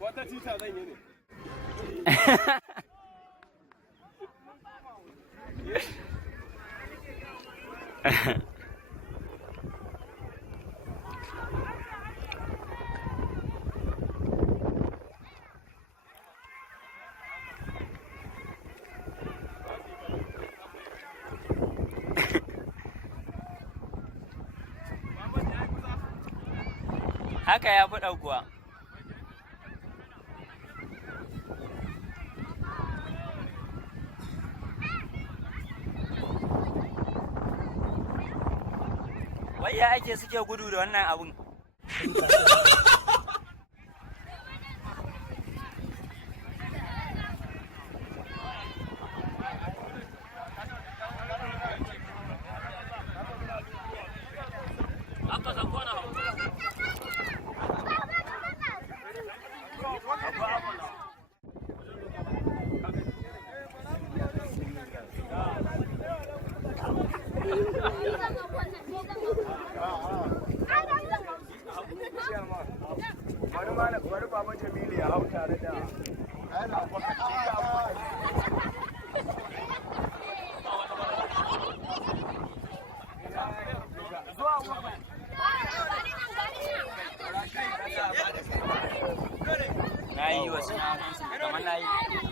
Wata tita zan yi ne. Haka ya fi ɗaukuwa. Wai ya ake suke gudu da wannan abun? Bari Baba Jamilu ya hau tare da na yi wasu na kamar na yi